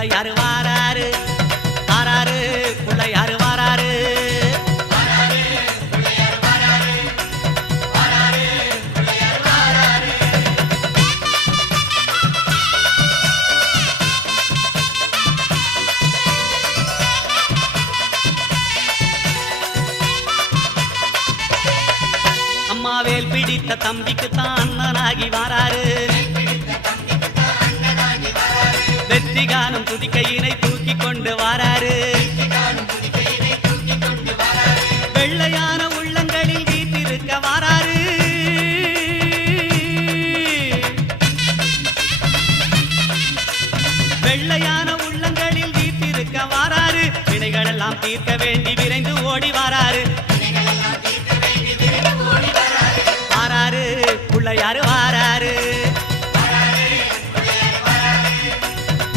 புள்ளையாரு வாராரு வாராரு புள்ளையாரு வாராரு அம்மாவேல் பிடித்த தம்பிக்கு தான் அண்ணனாகி வாராரு வெற்றி காணும் துதிக்கையினை தூக்கி கொண்டு வாராரு வெள்ளையான உள்ளங்களில் வீட்டிருக்க வாராரு வெள்ளையான உள்ளங்களில் வீட்டிருக்க வாராரு வினைகளெல்லாம் தீர்க்க வேண்டி விரைந்து ஓடி வாராரு